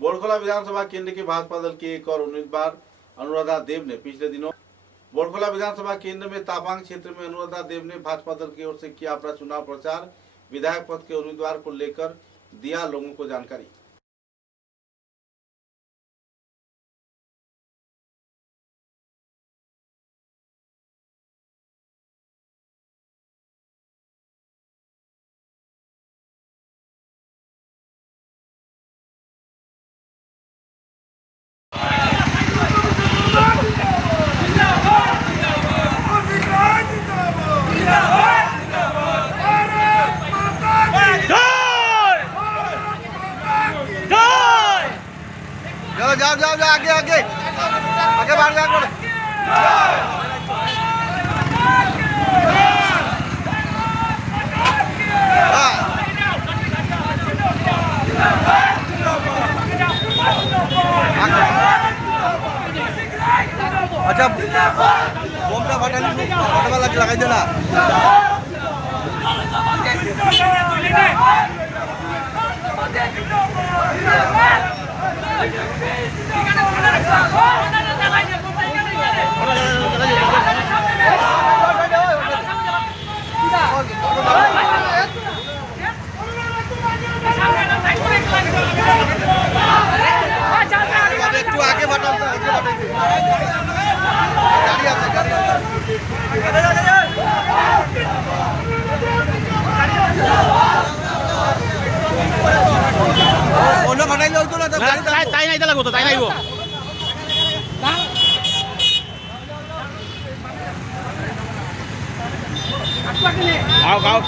बोड़खला विधानसभा केंद्र के भाजपा दल के एक और उम्मीदवार अनुराधा देव ने पिछले दिनों बोड़खला विधानसभा केंद्र में तापांग क्षेत्र में अनुराधा देव ने भाजपा दल की ओर से किया अपना चुनाव प्रचार। विधायक पद के उम्मीदवार को लेकर दिया लोगों को जानकारी। जाओ जाओ जाओ आगे आगे आगे बढ़ जाओ। अच्छा बोमटा फटाने वाला लगाई दो ना। একটু আগে বাটাও গাড়ি আছে গাড়ি অন্য ফাটাইলে হতো না। তাই নাই লাগবো তো তাই নাইব। आओ आओ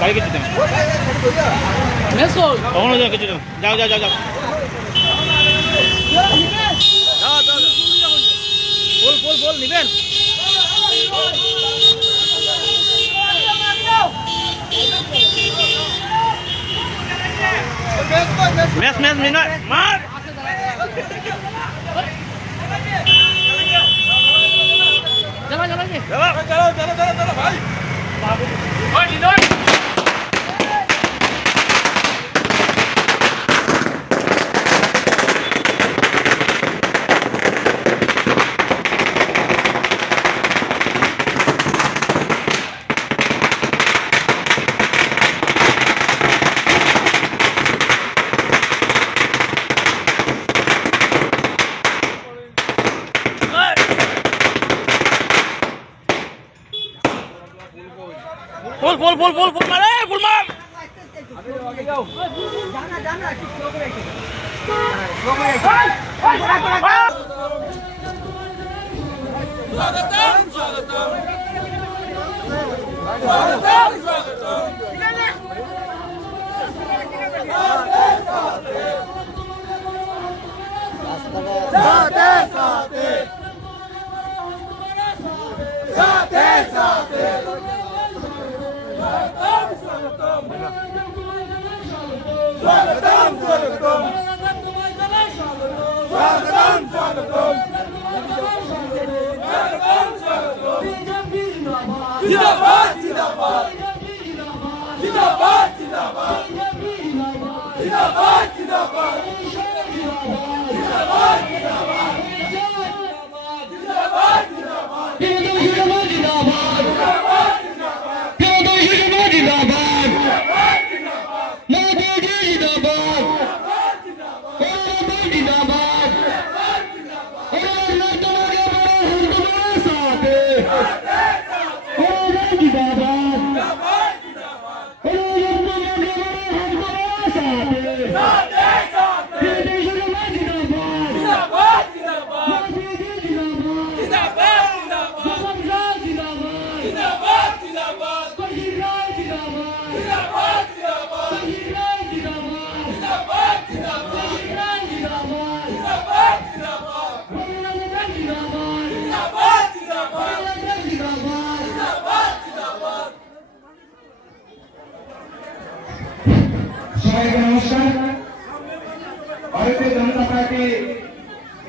गाड़ी के जाओ जाओ जाओ जाओ बोल बोल बोल निबेन मैच मैच मिनट मार चलो चलो चलो चलो चलो चलो भाई ओए निनोय full full full full full मारे फुल मार आगे जाओ जाना जाना स्लो करे स्लो करे स्वागतम स्वागतम स्वागतम साथे साथे साथे साथे स्वागतम स्वागतम स्वागतम स्वागतम स्वागतम जिंदाबाद जिंदाबाद जिंदाबाद जिंदाबाद जिंदाबाद जिंदाबाद जिंदाबाद भारतीय जनता पार्टी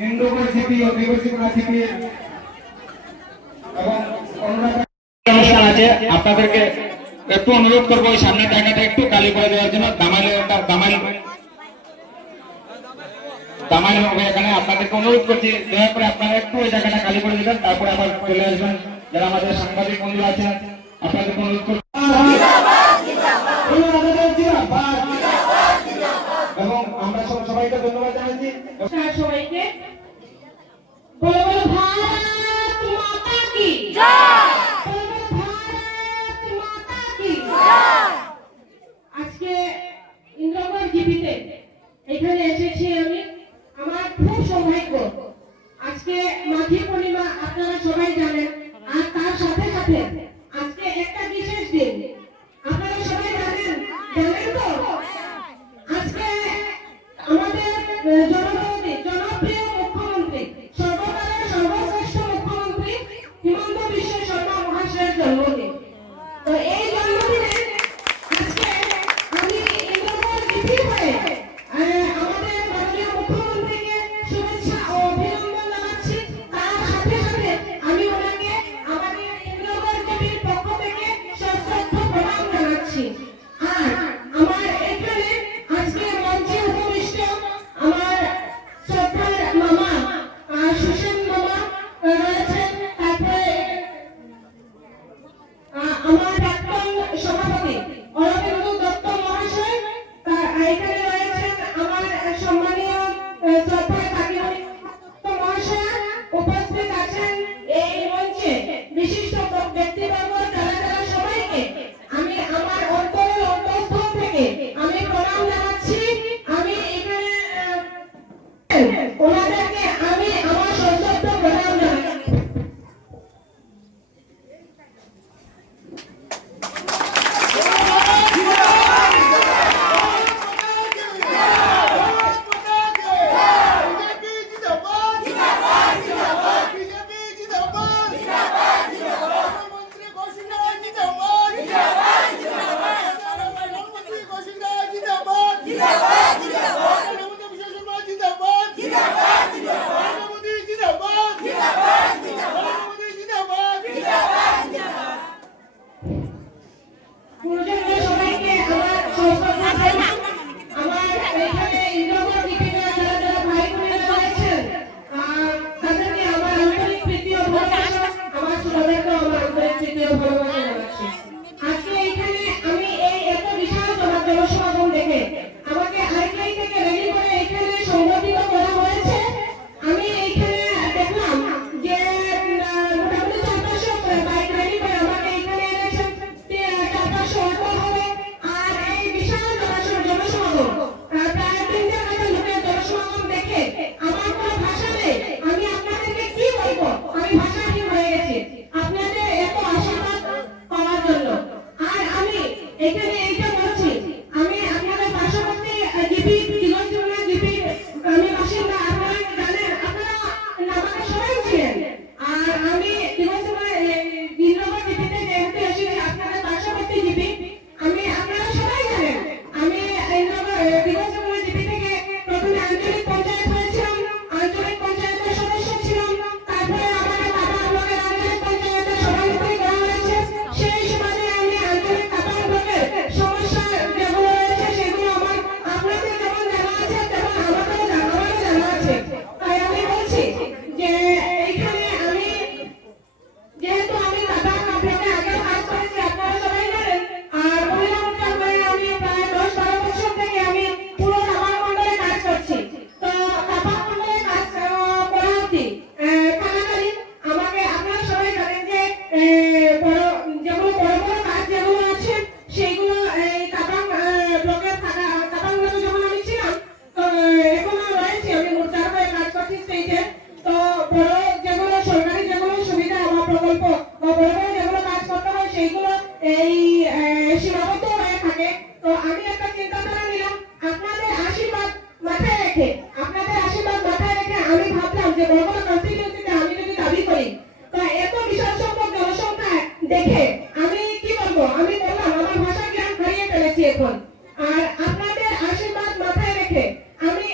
ইন্ডো-প্যাসিফিক ও দ্বিপাক্ষিক এবং অনুষ্ঠান আছে। আছে আপনাদেরকে একটু অনুরোধ করবো ওই সামনের জায়গাটা একটু কালি করে দেওয়ার জন্য দামাইল হবে এখানে। আপনাদেরকে অনুরোধ করছি দয়া করে আপনারা একটু ওই জায়গাটা খালি করে দিবেন, তারপরে আবার চলে আসবেন। যারা আমাদের সাংবাদিক বন্ধুরা আছেন আপনাদেরকে অনুরোধ করছি এবং আমরা সবাইকে ধন্যবাদ জানাচ্ছি। সবাইকে বলো বলো ভারত মাতা কি জয়, বলো বলো ভারত মাতা কি জয়। আজকে ইন্দ্রগড় জিপিতে এখানে এসেছি আমি, আমার খুব সৌভাগ্য। আজকে মাঘী পূর্ণিমা আপনারা সবাই জানেন, আর তার সাথে সাথে আজকে একটা বিশেষ দিন আপনারা সবাই জানেন তো। আজকে আমাদের জনপ্রিয় মুখ্যমন্ত্রী, সর্বকালের সর্বশ্রেষ্ঠ মুখ্যমন্ত্রী হিমন্ত বিশ্ব শর্মা মহাশয়ের জন্মদিন। তো এই জন্মদিনে আজকে আমি ইন্দ্রগড় জিপি হয়ে আমাদের মাননীয় মুখ্যমন্ত্রীকে শুভেচ্ছা ও অভিনন্দন জানাচ্ছি। তার সাথে সাথে আমি ওনাকে আমাদের ইন্দ্রগড় জিপির পক্ষ থেকে সশ্রদ্ধ প্রণাম জানাচ্ছি। আর আমার এখানে আজকে মঞ্চে উপবিষ্ট আমার শ্রদ্ধার মামা সুশীল মামা রয়েছেন, তারপরে আমার প্রাক্তন সভাপতি অরবিন্দ দত্ত মহাশয়, এখানে রয়েছেন আমার সম্মানীয় শ্রদ্ধার কাকিমণি মহাশয়, উপস্থিত আছেন এই মঞ্চে বিশিষ্ট ব্যক্তিবর্গ, যারা সবাইকে আমি আমার অন্তরের অন্তঃস্থল থেকে আমি প্রণাম জানাচ্ছি। আমি এখানে ওনাদেরকে আমি আমার সশ্রদ্ধ প্রণাম জানাচ্ছি। গুরুজনদের সবাইকে আমার সশ্রদ্ধ প্রণাম। আমার এখানে ইন্দ্রগড় জিপিতে যারা ভাই বোনেরা রয়েছেন তাদেরকে আমার আন্তরিক প্রীতি ও ভালোবাসা, আমার ছোটদেরকেও আমার আন্তরিক প্রীতি ও ভালোবাসা জানাচ্ছি। আজকে এখানে আমি এই এত বিশাল জনসমাগম দেখে আমাকে আইটিআই থেকে রেডি করে এখানে সংগঠিত করা হয়েছে। আমি এইখানে দেখলাম যে মোটামুটি 400 বাইক রেডি করে আমাকে এখানে এনেছেন, 400 অটো হবে। আর এই বিশাল জনসমাগম প্রায় 3,000 কাছে লোকের জনসমাগম দেখে আমার কোনো ভাষা নেই। আমি আপনাদেরকে কি বলবো, আমি ভাষাহীন হয়ে গেছি আপনাদের এত আশীর্বাদ পাওয়ার জন্য। আর আমি এখানে এইটা বলছি, আমি আপনাদের পার্শ্ববর্তী জিপি জীবনজীবনা জিপি আমি বাসিন্দা, আপনারা জানেন, আপনারা আমাকে সবাই ছিলেন। আর আমি জীবনজীবনা ইন্দ্রগড় জিপিতে যেহেতু এসেছি, আপনাদের পার্শ্ববর্তী জিপি, আমি আপনারা সবাই জানেন আমি ইন্দ্রগড় জীবনজীবনা জিপি থেকে প্রথমে আঞ্চলিক পঞ্চায়েত হয়েছিলাম, আঞ্চলিক পঞ্চায়েতের সদস্য ছিলাম, তারপরে আমাকে তাপাং ব্লকের আঞ্চলিক পঞ্চায়েতের সভাপতি করা হয়েছে। সেই সমাজে আমি আঞ্চলিক তাপাং ব্লকের সমস্যা যেগুলো রয়েছে সেগুলো আমার আপনাদের যেমন জানা আছে তেমন আমারও জানা আছে। তাই আমি বলছি যে এইখানে আমি যেহেতু আমি তাপাং ব্লকে আগে কাজ করেছি, আপনারা সবাই জানেন। আর মহিলা মোর্চার হয়ে আমি প্রায় 10-12 বছর থেকে আমি পুরো তাপাং মন্ডলে কাজ করছি। তো তাপাং মন্ডলে কাজ করা অবধি থাকাকালীন আমাকে আপনারা সবাই জানেন যে যেগুলো বড় বড় কাজ যেগুলো আছে সেইগুলো এই তাপাং ব্লকের তাপাং ব্লকে যখন আমি ছিলাম, তো এখনো রয়েছে, আমি মোর্চার হয়ে কাজ করছি স্টেজে। তো বড় যেগুলো সরকারি যেগুলো সুবিধা বা প্রকল্প বা বড় বড় যেগুলো কাজ করতে হয় সেইগুলো এই সীমাবদ্ধ হয়ে থাকে। তো আমি একটা চিন্তাধারা নিলাম, আপনাদের আশীর্বাদ মাথায় রেখে আমি ভাবলাম যে বড় কনস্টিটিউয়েন্সিতে আমি যদি দাবি করি, তো এত বিশাল সংখ্যক জনসংখ্যা দেখে আমি কি বলবো, আমি বললাম আমার ভাষা জ্ঞান হারিয়ে ফেলেছি এখন। আর আপনাদের আশীর্বাদ মাথায় রেখে আমি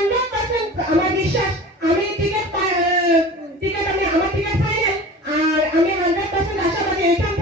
100% আমার বিশ্বাস, আমি টিকিট আমার টিকিট ফাইনাল। আর আমি 100% আশাবাদী এখান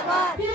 জিন্দাবাদ